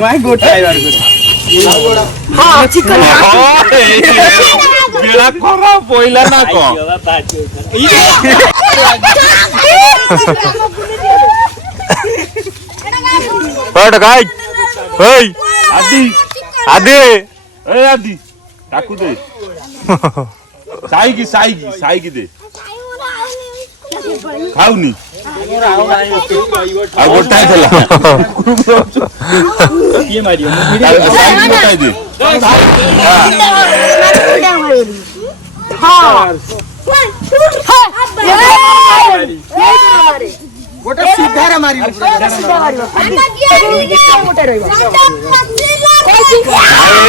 my गोटा यार हां चिकन बेड़ा खराब पइला ना को हट गाइस ओए आदि आदि ए आदि काकू दे साई की दे खाऊनी आ गोटा थला ये मारियो साई गोटा दे हां गोटा सीधा रे मारी सीधा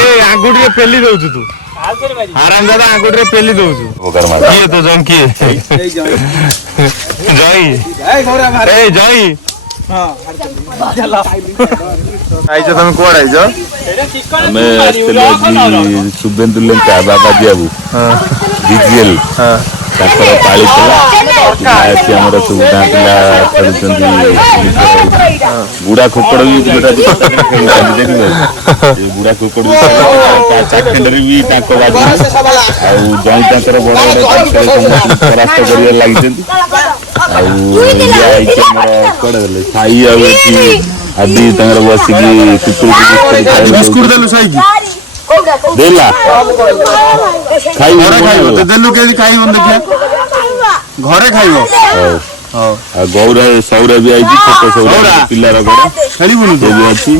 ए आंगुठी रे पेली दउ तू आराम दादा आंगुठी रे पेली दउ ओकर मार ये तो जन की जय ए घोड़ा मार ए जय हां आइजो तुम कोड आइजो हमें आस्ते शुभेंदु लेंका बाबा दियाबू हां डीजीएल हां ताकर पाली थला आसी हमर सब डांटला खेलचंदी बुढ़ा खोकड़ भी जोटा देखिबे ये बुढ़ा खोकड़ भी चाखंडरी भी ताको बाजी आ जई ताकर बड़ परास्त करिया लागिचंदी आ ये आई के हमर कोड देले साई आ आदि तंगर बसी की कुकुर बिस्कुट देलु साई की देला खाई खाइबो त देलु के खाई बन देखिया घरे खाइबो हां आ गौरा सौरा भी आइची छोट सौरा पिल्ला रा गड़ा खेली बुनु दे अछि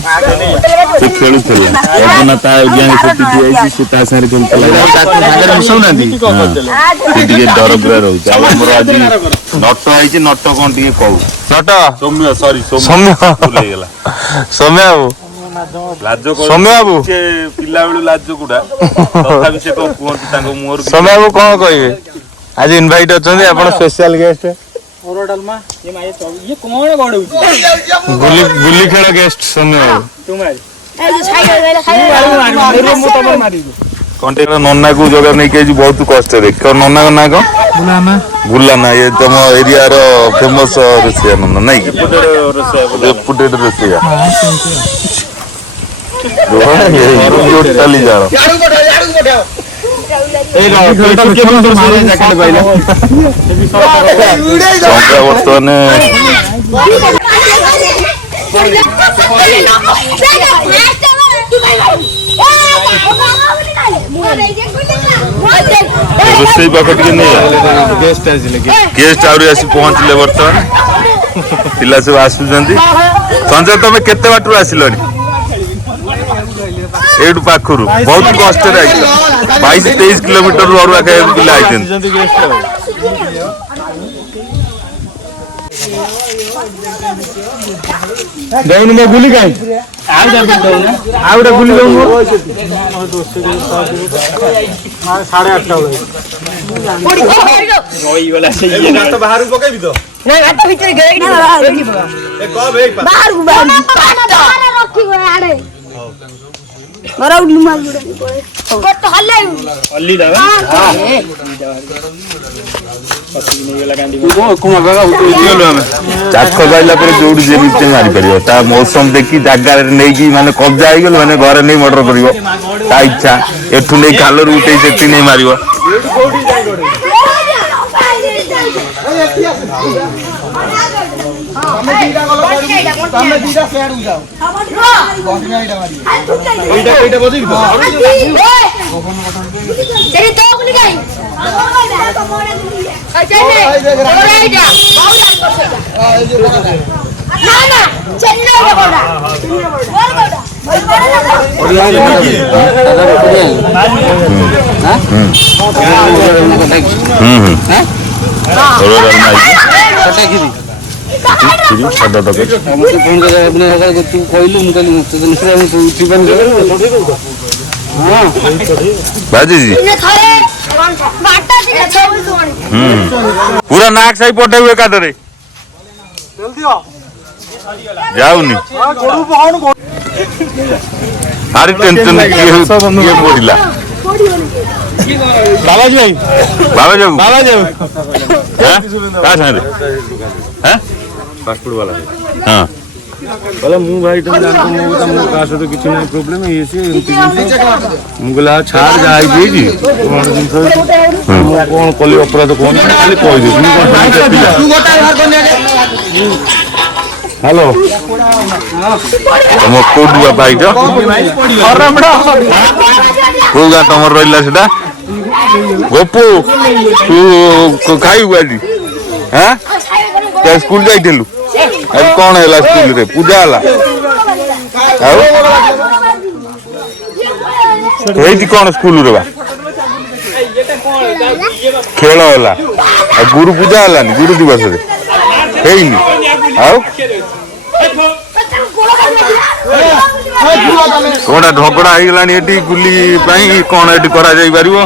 से खेलु खेला एजना ता ग्यांग सती दी आइची से ता सारे खेल चला सागर मिसौ ना दी से टिके डर गुरा रहउ हमर आज नट आइची नट कोन टिके कहू नट सौम्य सॉरी सौम्य भूल गेला सौम्य बाबू लाजो को सौम्य बाबू के पिल्ला बेलु लाजो गुडा तथा भी से को कोन तांगो मोर सौम्य बाबू कोन कहिबे आज इनवाइट अछन आपण स्पेशल गेस्ट ओरो डलमा ये माये तो ये कोन गडौ गुल्ली खेल गेस्ट सौम्य बाबू तुम्हारी ए जो साइड गइला खाइ मेरे मु तमर मारी कंटेनर नन्ना को जगह नहीं के बहुत कष्ट रे को नन्ना का ना को बुलाना ये तुम एरिया रो फेमस रसिया नन्ना नहीं कि रेपुटेड रसिया ये टोटली जा रहा याडू बैठाओ ए रो के बंद मारे जैकेट गइला संख्या वर्तमान रोसई पाखट के नहीं गेस्ट आउरी आसी पहुंचले वर्तमान पिला सब आसुजंदी संजय तमे केते बाटू आसिलनी एडु पाखरु बहुत कष्ट रे 22-23 किलोमीटर रोड आके पिला आइछन देउन में गुली काई आउ जा दो ना आउडा गुली दो मोर 8:30 ओई वाला से ये तो बाहर पकाई भी तो ना आटा भीतर गई ना बाहर ए कब ए बाहर रखी गए आड़े मरा उल्लू मार गुडे गोट हल्ले हल्ली दावा हां पसी नहीं लगांदी वो कुमा बाबा उठियो हम चाच खबाइला पर जोडी जेबी ते मारी परियो ता मौसम देखि जागा रे नै की माने कब्जा आइ गेल माने घर नै मर्डर करियो ता इच्छा एठु नै कालर उठै सेति नै मारियो कोडी जाय गोडे सामने दीदा सेड हो जाओ बॉसिंगा इडा मारी एटा बजि दो तेरी तो गुली गई ना ना चन्ना बोला पूरा नाक सही पटे हुए काटरे जाऊनी हारी टेंशन ये पड़िला बाबाजी भाई बाबा जाऊ का सारे हैं पासपोर्ट वाला हां कहला मु भाई तुम जानतो मु का सहित किछि नै प्रॉब्लम ये से मु गला छाड़ जाई जी कोन दिन कोन कोली अपराध कोन खाली कहि दे तू गोटा बाहर करने हेलो तुम कोडु बाई जो अरमडा कोगा तमर रहिला सेटा गोपू तू खाइबु आजी हां ते स्कूल जाइतेलु आज कौन है स्कूल रे पूजा हला एठी कौन स्कूल रे बा खेल होला गुरु पूजा हला गुरु दिवस रे हेइनी आओ कोना ढगड़ा हो गलानी एठी गुली पई कोन एठी करा जाई परिबो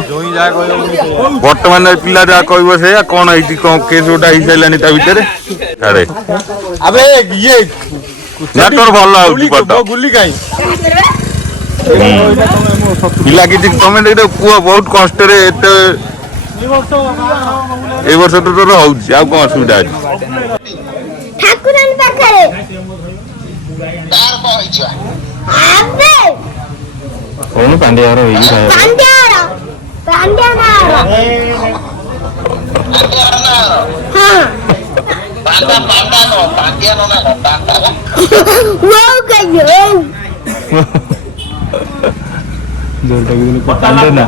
वर्तमान पिला जा कहबो से कोन एठी कोन केस उठा ही सैलानी ता भीतर अरे अबे ये नेटवर्क भल आउची पट गुली काई पिला कि कमेंट दे पुआ बहुत कष्ट रे एते ए वर्ष तो तोर होउची आ कोन सुविधा अछि ठाकुरन पाखरे तार पहुंचा आबे कोन पांड्या रो ही खाया पांड्या ना हां पांड्या नो ना वो कहियो जोटा कि पांड्या ना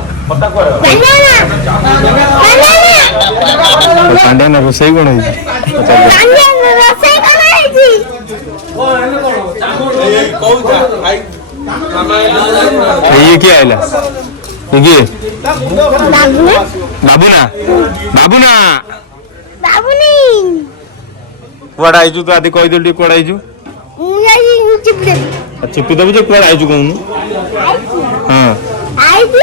पांड्या ना रोसई कोन है पांड्या ना रोसई कोन है जी ये क्या आइला ये बाबूना बाबूना बाबूनी कुआड आइजु तो आदि कहि देलि कुआड आइजु यही चिपड़े चिपी देबु जे कुआड आइजु कहनु हां आइजु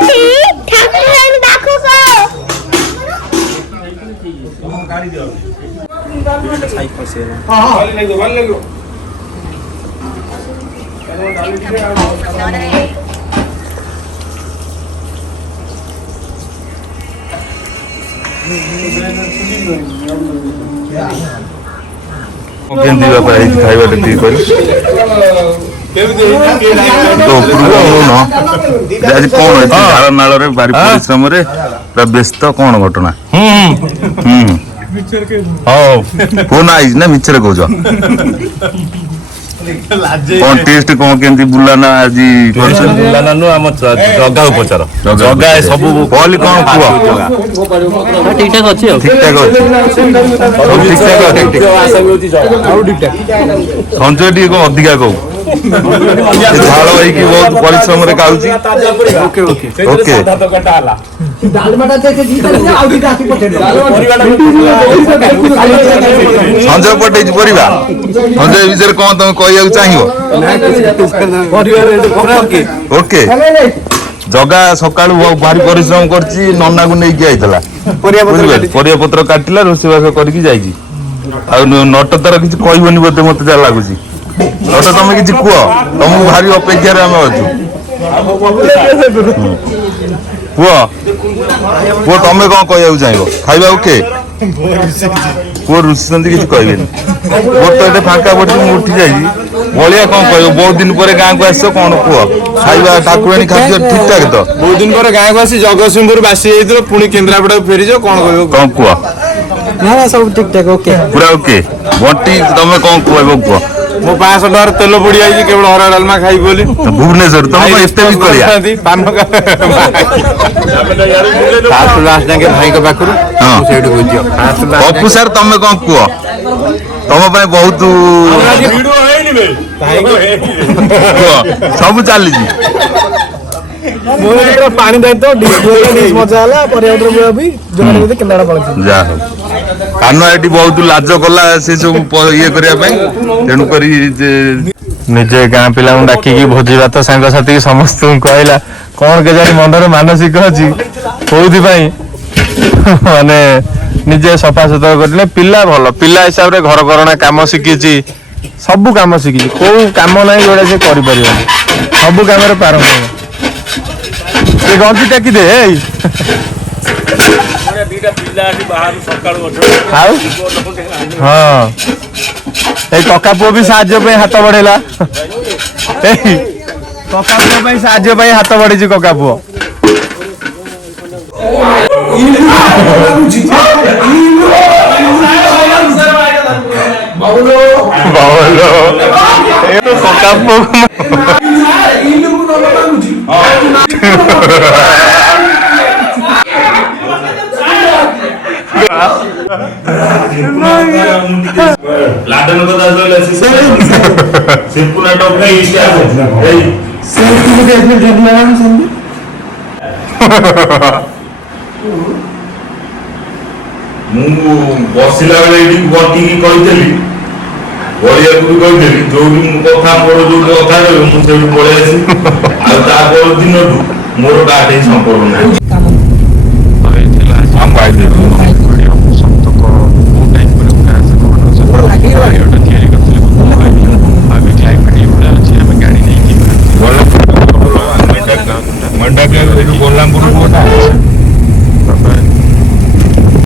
ठाकुरन बाखु को गाड़ी दियो साइकिल से हां ले दो ले लो केंदी बापा खाइबा ठीक कर तो न आज कौन है झाड़ नाल रे बारी परिश्रम रे व्यस्त कौन घटना फोन आई ना मिछरे कहजो कौन टेस्ट कौन केंदी बुलाना आज बुलाना नु हम जगा उपचार जगा सब कॉल कौन कुआ ठीक ठाक अछि ठीक ठाक अछि संजय टी को अधिका कहू झाड़ भाई की बहुत परिश्रम रे खाउची ओके ओके ओके संजय पटे परिवा संजय विषय कौन तुम कहू चाहिए ओके जगा सकाळु भारी परिश्रम करछि नन्ना को नहीं आइतला परिया पत्र काटिला रोसेबास करके जाइछि आ नट तार किछ कहबोनी बोते मते जा लागुछि नट तमे किछ कुह तुम भारी अपेक्षा रे हम अछु कुह कुह तमे कोन कहू चाहिबो खाइबा ओके कुह रुचि किछ कहबेनी मोर तो एते फांका पड़ी उठी जाइछि बलिया कौन कह बहुत दिन पर गाँव को आस कौन कह खाइबा ठाकुराणी खाद्य ठीक ठाक तो बहुत दिन पर गाँव को आसी जगतसिंहपुर बासी जाइए पुणी केन्द्रापड़ा फेरी जाओ कौन कह कौन कह ना सब ठीक ठाक ओके पूरा ओके बंटी तुम कौन कह कह मो 500 टका तेल पड़ी जाइए केवल हरा डालमा खाई बोली भुवनेश्वर तुम एते भी करिया पान फास्ट लास्ट जाके भाई के पाखरु हां सेठी बुझियो अपु सर तुम कौन कह तुम बहुत वीडियो हेनी बे सब चली पानी दे तो डिस मजा हला पर्यावरण में भी जोर में केंदाडा पड़छ जा हो कानो एटी बहुत लाज कला से सब ये करिया पई तेनु करी निजे गाँ पिला डाकी भोजी भात सांग साथी समस्त कहला कौन के जानी मनर मानसिक अछि कोउथि पई माने निजे सफा सुतरा करले पिला भलो पिला हिसाब रे घर करना काम शिखिछि सब काम शिखिछि को काम नाही जोडा से करि परिबो सब काम रे पारंग से गंती टाकी दे दीटा पिला आसी बाहर सकाळ हां এই କକା ପୁଅ ବି ସାହାଯ୍ୟ ପାଇଁ ହାତ ବଢେଇଲା ଏଇ କକା ପୁଅ ପାଇଁ ସାହାଯ୍ୟ ପାଇଁ ହାତ ବଢେଇଛି କକା ପୁଅ କକା ପୁଅ लाडन କଥା କହିଲେ ସିମ୍ପୁଲ ଟପ୍ ରେ ଇଷ୍ଟ ଏଇ ସେଲ୍ଫି ଦେଖି ଜନ୍ମମାନ ସେମିତି ମୁଁ ବସିଲା ବେଳେ ଏଇଠି ବଟିକି କହିଥିଲି ବଳିଆକୁ ବି କହିଥିଲି ଯୋଉଠି ମୁଁ କଥା ମୋର ଯୋଉଠି କଥା କହିବି ମୁଁ ସେଇଠି ପଳେଇ ଆସିବି ଆଉ ତା ପର ଦିନଠୁ ମୋର କାହା ହିଁ ସମ୍ପର୍କ ନାହିଁ ବଲାମପୁର